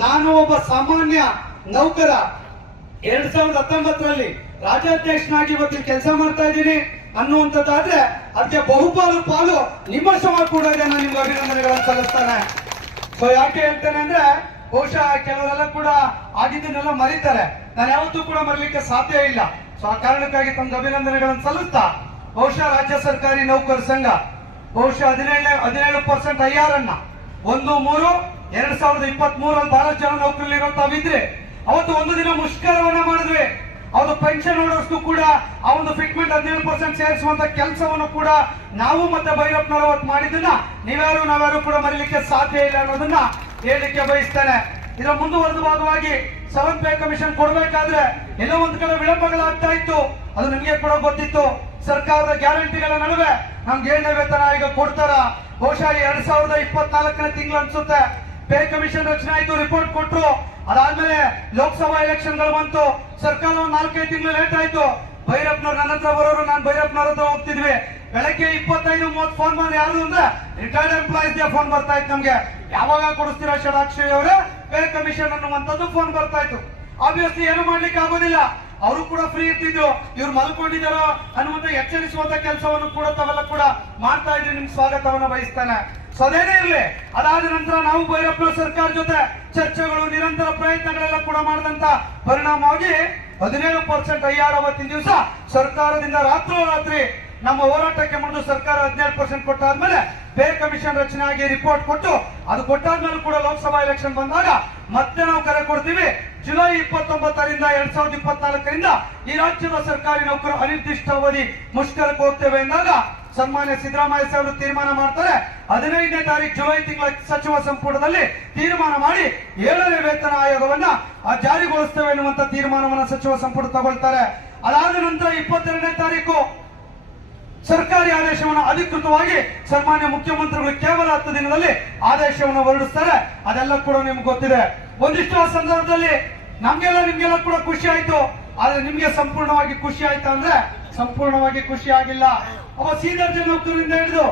ನಾನು ಒಬ್ಬ ಸಾಮಾನ್ಯ ನೌಕರ. ಎರಡ್ ಸಾವಿರದ ಹತ್ತೊಂಬತ್ತರಲ್ಲಿ ರಾಜ್ಯಾಧ್ಯಕ್ಷನಾಗಿ ಇವತ್ತು ಕೆಲಸ ಮಾಡ್ತಾ ಇದ್ದೀನಿ ಅನ್ನುವಂಥದ್ದಾದ್ರೆ ಅದಕ್ಕೆ ಬಹುಪಾಲು ಪಾಲು ನಿಮ್ಮ ಶ್ರಮ ಕೂಡ ಇದೆ ನಾನು ನಿಮ್ಗೆ ಅಭಿನಂದನೆಗಳನ್ನು ಸಲ್ಲಿಸ್ತಾನೆ. ಸೊ ಯಾಕೆ ಹೇಳ್ತೇನೆ ಅಂದ್ರೆ ಬಹುಶಃ ಕೆಲವರೆಲ್ಲ ಕೂಡ ಆಗಿದ್ದನ್ನೆಲ್ಲ ಮರೀತಾರೆ. ನಾನು ಯಾವತ್ತೂ ಕೂಡ ಮರಲಿಕ್ಕೆ ಸಾಧ್ಯ ಇಲ್ಲ. ಸೊ ಆ ಕಾರಣಕ್ಕಾಗಿ ತಮ್ಮ ಅಭಿನಂದನೆಗಳನ್ನು ಸಲ್ಲಿಸ್ತಾ, ಬಹುಶಃ ರಾಜ್ಯ ಸರ್ಕಾರಿ ನೌಕರ ಸಂಘ, ಬಹುಶಃ ಹದಿನೇಳನೇ, ಹದಿನೇಳು ಪರ್ಸೆಂಟ್ ಐ ಆರ್ ಅನ್ನ ಒಂದು, ಮೂರು, ಎರಡ್ ಸಾವಿರದ ಇಪ್ಪತ್ತ್ ಮೂರಲ್ಲಿ ಬಹಳ ಜನ ನೌಕರಲ್ಲಿರುವಂತಾವಿದ್ರೆ ಅವತ್ತು ಒಂದು ದಿನ ಮುಷ್ಕರವನ್ನ ಮಾಡಿದ್ವಿ. ಅವರು ಪೆನ್ಷನ್ ಹೊಡೋಷ್ಟು ಕೂಡ ಆ ಒಂದು ಫಿಟ್ಮೆಂಟ್ ಹದಿನೇಳು ಪರ್ಸೆಂಟ್ ಸೇರಿಸುವಂತ ಕೆಲಸವನ್ನು ಕೂಡ ನಾವು ಮತ್ತೆ ಭೈರಪ್ಪನವರು ಅವತ್ತು ಮಾಡಿದ್ದನ್ನ ನೀವ್ಯಾರು, ನಾವ್ಯಾರು ಕೂಡ ಮರೀಲಿಕ್ಕೆ ಸಾಧ್ಯ ಇಲ್ಲ ಅನ್ನೋದನ್ನ ಹೇಳಲಿಕ್ಕೆ ಬಯಸ್ತೇನೆ. ಇದರ ಮುಂದುವರೆದ ಭಾಗವಾಗಿ ಸೆವೆಂತ್ ಪೇ ಕಮಿಷನ್ ಕೊಡಬೇಕಾದ್ರೆ ಎಲ್ಲೋ ಒಂದ್ ಕಡೆ ವಿಳಂಬಗಳಾಗ್ತಾ ಇತ್ತು. ಅದು ನಿಮಗೆ ಕೂಡ ಗೊತ್ತಿತ್ತು. ಸರ್ಕಾರದ ಗ್ಯಾರಂಟಿಗಳ ನಡುವೆ ನಮ್ಗೆ ಏಳನೇ ವೇತನ ಈಗ ಕೊಡ್ತಾರ? ಬಹುಶಃ ಎರಡ್ ಸಾವಿರದ ಇಪ್ಪತ್ನಾಲ್ಕನೇ ತಿಂಗಳು ಅನ್ಸುತ್ತೆ. ಪೇ ಕಮಿಷನ್ ರಚನೆ ಆಯ್ತು, ರಿಪೋರ್ಟ್ ಕೊಟ್ಟರು ಅದಾದ್ಮೇಲೆ ಲೋಕಸಭಾ ಎಲೆಕ್ಷನ್ಗಳು ಬಂತು. ಸರ್ಕಾರ ಒಂದ್ ನಾಲ್ಕೈದು ತಿಂಗಳು ಲೇಟ್ ಆಯ್ತು. ಭೈರಪ್ಪನವ್ರು ನನ್ನ ಹತ್ರ ಬರೋರು, ನಾನು ಭೈರಪ್ಪನವ್ರ ಹತ್ರ ಹೋಗ್ತಿದ್ವಿ. ಬೆಳಗ್ಗೆ ಇಪ್ಪತ್ತೈದು ಮೂವತ್ತು ಫೋನ್ ಮಾಡಿ ಯಾರು ಅಂದ್ರೆ ರಿಟೈರ್ಡ್ ಎಂಪ್ಲಾಯೀಸ್ ಫೋನ್ ಬರ್ತಾ ಇತ್ತು ನಮ್ಗೆ. ಯಾವಾಗ ಕೊಡಿಸ್ತೀರಾ ಷಡಾಕ್ಷರಿ ಅವರೇ? ಪೇ ಕಮಿಷನ್ ಅನ್ನುವಂಥದ್ದು ಫೋನ್ ಬರ್ತಾ ಇತ್ತು. ಆಬ್ವಿಯಸ್ಲಿ ಏನು ಮಾಡ್ಲಿಕ್ಕೆ ಆಗೋದಿಲ್ಲ. ಅವರು ಕೂಡ ಫ್ರೀ ಇರ್ತಿದ್ರು. ಇವ್ರು ಮಲ್ಕೊಂಡಿದ್ದಾರೋ ಅನ್ನುವಂತ ಎಚ್ಚರಿಸುವಂತ ಕೆಲಸವನ್ನು ಕೂಡ ತಾವೆಲ್ಲ ಕೂಡ ಮಾಡ್ತಾ ಇದ್ರಿ. ನಿಮ್ ಸ್ವಾಗತವನ್ನ ಬಯಸ್ತಾನೆ. ಸೊ ಅದೇನೇ ಇರ್ಲಿ, ಅದಾದ ನಂತರ ನಾವು ಭೈರಪ್ಪ ಸರ್ಕಾರ ಜೊತೆ ಚರ್ಚೆಗಳು, ನಿರಂತರ ಪ್ರಯತ್ನಗಳೆಲ್ಲ ಕೂಡ ಮಾಡಿದಂತ ಪರಿಣಾಮವಾಗಿ ಹದಿನೇಳು ಪರ್ಸೆಂಟ್ ಐ ಆರ್ ಅವತ್ತಿನ ದಿವಸ ಸರ್ಕಾರದಿಂದ ರಾತ್ರೋರಾತ್ರಿ ನಮ್ಮ ಹೋರಾಟಕ್ಕೆ ಮುಂದೆ ಸರ್ಕಾರ ಹದಿನೇಳು ಪರ್ಸೆಂಟ್ ಕೊಟ್ಟಾದ್ಮೇಲೆ ಪೇ ಕಮಿಷನ್ ರಚನೆ ಆಗಿ ರಿಪೋರ್ಟ್ ಕೊಟ್ಟು ಅದು ಕೊಟ್ಟಾದ್ಮೇಲೆ ಕೂಡ ಲೋಕಸಭಾ ಎಲೆಕ್ಷನ್ ಬಂದಾಗ ಮತ್ತೆ ನಾವು ಕರೆ ಕೊಡ್ತೀವಿ. ಜುಲೈ ಇಪ್ಪತ್ತೊಂಬತ್ತರಿಂದ ಎರಡ್ ಸಾವಿರದ ಇಪ್ಪತ್ನಾಲ್ಕರಿಂದ ಈ ರಾಜ್ಯದ ಸರ್ಕಾರಿ ನೌಕರರು ಅನಿರ್ದಿಷ್ಟ ಅವಧಿ ಮುಷ್ಕರಕ್ಕೆ ಹೋಗ್ತೇವೆ ಎಂದಾಗ ಸನ್ಮಾನ್ಯ ಸಿದ್ದರಾಮಯ್ಯ ಸಾಹೇಬರು ತೀರ್ಮಾನ ಮಾಡ್ತಾರೆ. ಹದಿನೈದನೇ ತಾರೀಕು ಜುಲೈ ತಿಂಗಳ ಸಚಿವ ಸಂಪುಟದಲ್ಲಿ ತೀರ್ಮಾನ ಮಾಡಿ ಏಳನೇ ವೇತನ ಆಯೋಗವನ್ನ ಜಾರಿಗೊಳಿಸ್ತೇವೆ ಎನ್ನುವಂತ ತೀರ್ಮಾನವನ್ನ ಸಚಿವ ಸಂಪುಟ ತಗೊಳ್ತಾರೆ. ಅದಾದ ನಂತರ ಇಪ್ಪತ್ತೆರಡನೇ ತಾರೀಕು ಸರ್ಕಾರಿ ಆದೇಶವನ್ನು ಅಧಿಕೃತವಾಗಿ ಸನ್ಮಾನ್ಯ ಮುಖ್ಯಮಂತ್ರಿಗಳು ಕೇವಲ ಹತ್ತು ದಿನದಲ್ಲಿ ಆದೇಶವನ್ನು ಹೊರಡಿಸ್ತಾರೆ. ಅದೆಲ್ಲ ಕೂಡ ನಿಮ್ಗೆ ಗೊತ್ತಿದೆ. ಒಂದಿಷ್ಟು ಆ ಸಂದರ್ಭದಲ್ಲಿ ನಮ್ಗೆಲ್ಲ ನಿಮ್ಗೆಲ್ಲ ಕೂಡ ಖುಷಿ ಆಯ್ತು. ಆದ್ರೆ ನಿಮ್ಗೆ ಸಂಪೂರ್ಣವಾಗಿ ಖುಷಿ ಆಯ್ತಾ ಅಂದ್ರೆ ಸಂಪೂರ್ಣವಾಗಿ ಖುಷಿ ಆಗಿಲ್ಲ. ಅವ ಸೀನಿಯರ್ ಜನ ನೌಕರರಿಂದ ಹಿಡಿದು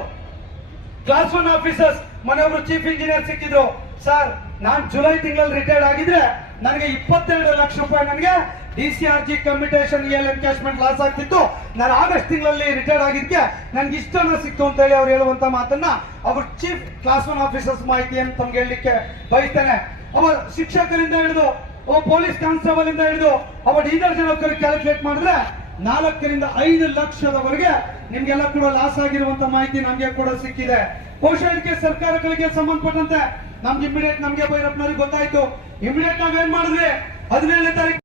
ಕ್ಲಾಸ್ ಒನ್ ಆಫೀಸರ್ಸ್ ಮನೆಯವರು ಚೀಫ್ ಇಂಜಿನಿಯರ್ ಸಿಕ್ಕಿದ್ರು. ಸರ್ ನಾನ್ ಜುಲೈ ತಿಂಗಳಲ್ಲಿ ರಿಟೈರ್ಡ್ ಆಗಿದ್ರೆ ನನಗೆ ಇಪ್ಪತ್ತೆರಡು ಲಕ್ಷ ರೂಪಾಯಿ ನನಗೆ D C R G commutation L encashment loss ಆಗ್ತಿತ್ತು. ನಾನು ಆಗಸ್ಟ್ ತಿಂಗಳಲ್ಲಿ ರಿಟೈರ್ಡ್ ಆಗಿದ್ದೆ ನನ್ಗೆ ಇಷ್ಟನ್ನ ಸಿಕ್ತು ಅಂತ ಹೇಳಿ ಅವ್ರು ಹೇಳುವಂತ ಮಾತನ್ನ ಅವ್ರ ಚೀಫ್ ಕ್ಲಾಸ್ ಒನ್ ಆಫೀಸರ್ಸ್ ಮಾಹಿತಿ ಅಂತ ತಮ್ಗೆ ಹೇಳಲಿಕ್ಕೆ ಬಯಸ್ತೇನೆ. ಅವ ಶಿಕ್ಷಕರಿಂದ ಹಿಡಿದು, ಅವ ಪೊಲೀಸ್ ಕಾನ್ಸ್ಟೇಬಲ್ ಇಂದ ಹಿಡಿದು, ಅವ ಡೀಸೆಲ್ ಜನ ಕ್ಯಾಲ್ಕುಲೇಟ್ ಮಾಡಿದ್ರೆ ನಾಲ್ಕರಿಂದ ಐದು ಲಕ್ಷದವರೆಗೆ ನಿಮ್ಗೆಲ್ಲ ಕೂಡ ಲಾಸ್ ಆಗಿರುವಂತ ಮಾಹಿತಿ ನಮ್ಗೆ ಕೂಡ ಸಿಕ್ಕಿದೆ. ಬಹುಶಃ ಸರ್ಕಾರಗಳಿಗೆ ಸಂಬಂಧಪಟ್ಟಂತೆ ನಮ್ಗೆ ಇಮಿಡಿಯೇಟ್ ನಮ್ಗೆ ಭೈರಪ್ಪನವ್ರಿಗೆ ಗೊತ್ತಾಯ್ತು. ಇಮಿಡಿಯೇಟ್ ನಾವೇನ್ ಮಾಡಿದ್ವಿ? ಹದಿನೇಳನೇ ತಾರೀಕು